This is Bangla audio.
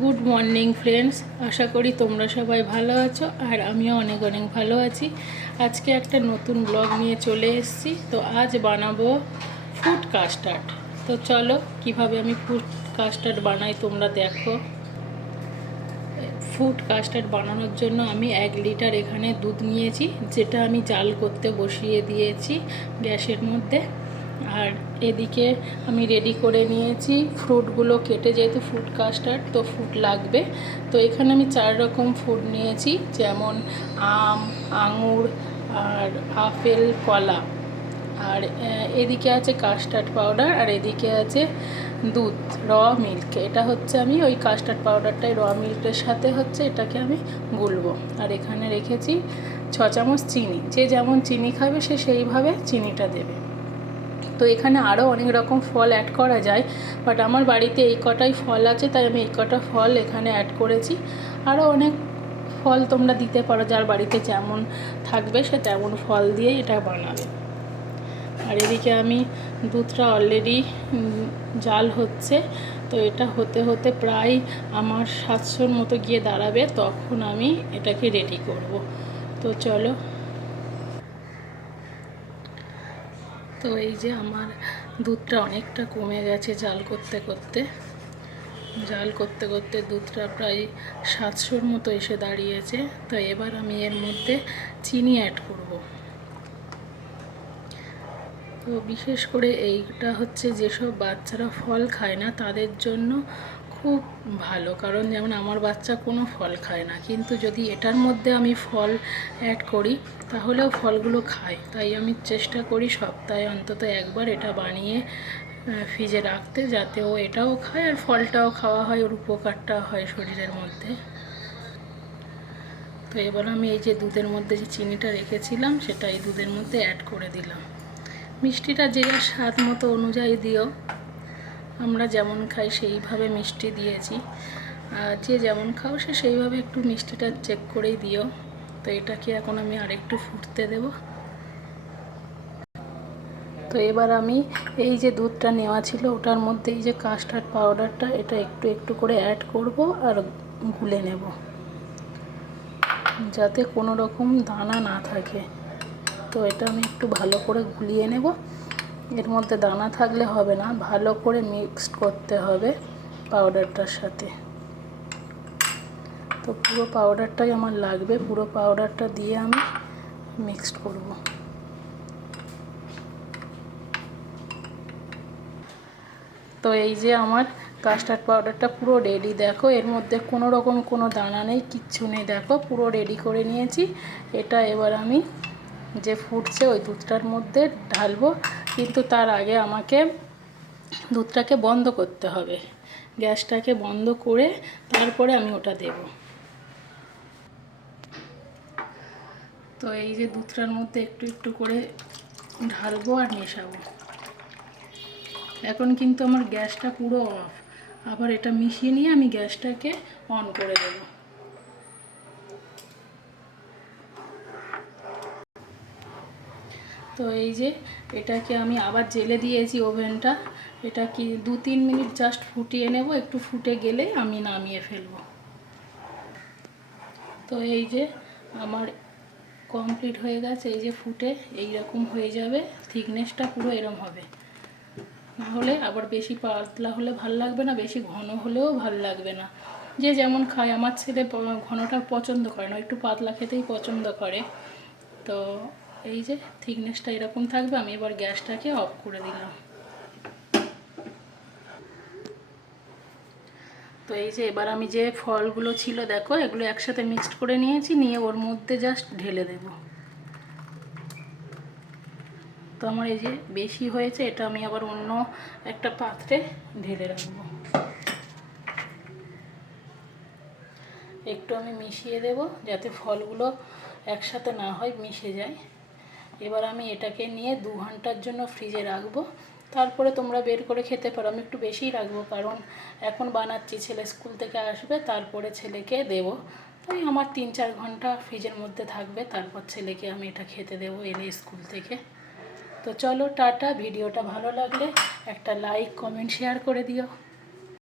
গুড মর্নিং ফ্রেন্ডস, আশা করি তোমরা সবাই ভালো আছো আর আমিও অনেক অনেক ভালো আছি। আজকে একটা নতুন ব্লগ নিয়ে চলে এসেছি। তো আজ বানাবো ফ্রুট কাস্টার্ড। তো চলো কিভাবে আমি ফ্রুট কাস্টার্ড বানাই তোমরা দেখো। ফ্রুট কাস্টার্ড বানানোর জন্য আমি 1 লিটার এখানে দুধ নিয়েছি, যেটা আমি জাল করতে বসিয়ে দিয়েছি গ্যাসের মধ্যে। আর এদিকে আমি রেডি করে নিয়েছি ফ্রুটগুলো কেটে, যেহেতু ফ্রুট কাস্টার্ড তো ফ্রুট লাগবে। তো এখানে আমি 4 রকম ফ্রুট নিয়েছি, যেমন আম, আঙুর আর আপেল, কলা। আর এদিকে আছে কাস্টার্ড পাউডার আর এদিকে আছে দুধ, র মিল্ক। এটা হচ্ছে আমি ওই কাস্টার্ড পাউডারটাই র মিল্কের সাথে হচ্ছে এটাকে আমি গুলবো। আর এখানে রেখেছি 6 চামচ চিনি। যে যেমন চিনি খাবে সে সেইভাবে চিনিটা দেবে। তো এখানে আরও অনেক রকম ফল অ্যাড করা যায়, বাট আমার বাড়িতে এই কটাই ফল আছে তাই আমি এই কটা ফল এখানে অ্যাড করেছি। আরও অনেক ফল তোমরা দিতে পারো, যার বাড়িতে যেমন থাকবে সে তেমন ফল দিয়ে এটা বানাবে। আর এদিকে আমি দুধটা অলরেডি জাল হচ্ছে। তো এটা হতে হতে প্রায় আমার 700-র মতো গিয়ে দাঁড়াবে, তখন আমি এটাকে রেডি করব। তো চলো। তো এই যে আমার দুধটা অনেকটা কমে গেছে জাল করতে করতে দুধটা প্রায় 700-র মতো এসে দাঁড়িয়েছে। তো এবার আমি এর মধ্যে চিনি অ্যাড করব। তো বিশেষ করে এইটা হচ্ছে যেসব বাচ্চারা ফল খায় না তাদের জন্য খুব ভালো, কারণ যেমন আমার বাচ্চা কোনো ফল খায় না, কিন্তু যদি এটার মধ্যে আমি ফল অ্যাড করি তাহলেও ফলগুলো খায়। তাই আমি চেষ্টা করি সপ্তাহে অন্তত একবার এটা বানিয়ে ফ্রিজে রাখতে, যাতে ও এটাও খায় আর ফলটাও খাওয়া হয়, ওর উপকারটা হয় শরীরের মধ্যে। তো এবার আমি এই যে দুধের মধ্যে যে চিনিটা রেখেছিলাম সেটা এই দুধের মধ্যে অ্যাড করে দিলাম। মিষ্টিটা যে যার স্বাদ মতো অনুযায়ী দিও, আমরা যেমন খাই সেইভাবে মিষ্টি দিয়েছি। আর যে যেমন খাও সে সেইভাবে একটু মিষ্টিটা চেক করেই দিও। তো এটাকে এখন আমি আরেকটু ফুটতে দেব। তো এবার আমি এই যে দুধটা নেওয়া ছিল ওটার মধ্যে এই যে কাস্টার্ড পাউডারটা এটা একটু একটু করে অ্যাড করব আর গুলে নেব, যাতে কোনো রকম দানা না থাকে। তো এটা আমি একটু ভালো করে গুলিয়ে নেব। এর মধ্যে দানা থাকলে হবে না, ভালো করে মিক্সড করতে হবে পাউডারটার সাথে। তো পুরো পাউডারটাই আমার লাগবে, পুরো পাউডারটা দিয়ে আমি মিক্সড করব। তো এই যে আমার কাস্টার্ড পাউডারটা পুরো রেডি, দেখো এর মধ্যে কোনো রকম কোনো দানা নেই, কিচ্ছু নেই, দেখো পুরো রেডি করে নিয়েছি। এটা এবার আমি যে ফুটছে ওই দুধটার মধ্যে ঢালবো, কিন্তু তার আগে আমাকে দুধটাকে বন্ধ করতে হবে, গ্যাসটাকে বন্ধ করে তারপরে আমি ওটা দেব। তো এই যে দুধটার মধ্যে একটু একটু করে ঢালবো আর মেশাবো। এখন কিন্তু আমার গ্যাসটা পুরো অফ, আবার এটা মিশিয়ে নিয়ে আমি গ্যাসটাকে অন করে দেব। তো এই যে এটাকে আমি আবার জেলে দিয়েছি ওভেনটা। এটা কি 2-3 মিনিট জাস্ট ফুটিয়ে নেব, একটু ফুটে গেলে আমি নামিয়ে ফেলবো। তো এই যে আমার কমপ্লিট হয়ে গেছে, এই যে ফুটে এই রকম হয়ে যাবে, থিকনেসটা পুরো এরকম হবে। না হলে আবার বেশি পাতলা হলে ভাল লাগবে না, বেশি ঘন হলেও ভাল লাগবে না। যে যেমন খায়, আমার ছেলে ঘনটা পছন্দ করে না, একটু পাতলা খেতেই পছন্দ করে। তো এই যে থিকনেসটা এরকম থাকবে। আমি এবার গ্যাসটাকে অফ করে দিলাম। তো এই যে এবার আমি যে ফলগুলো ছিল দেখো এগুলো একসাথে মিক্সড করে নিয়েছি, নিয়ে ওর মধ্যে জাস্ট ঢেলে দেব। তো আমার এই যে বেশি হয়েছে, এটা আমি আবার অন্য একটা পাত্রে ঢেলে রাখবো। একটু আমি মিশিয়ে দেব যাতে ফলগুলো একসাথে না হয়, মিশে যায়। এবার আমি এটাকে নিয়ে 2 ঘন্টার জন্য ফ্রিজে রাখবো, তারপরে তোমরা বের করে খেতে পারো। আমি একটু বেশিই রাখবো, কারণ এখন বানাচ্ছি, ছেলে স্কুল থেকে আসবে তারপরে ছেলেকে দেব। ওই আমার 3-4 ঘন্টা ফ্রিজের মধ্যে থাকবে, তারপর ছেলেকে আমি এটা খেতে দেবো এলে স্কুল থেকে। তো চলো টাটা। ভিডিওটা ভালো লাগলে একটা লাইক, কমেন্ট, শেয়ার করে দিও।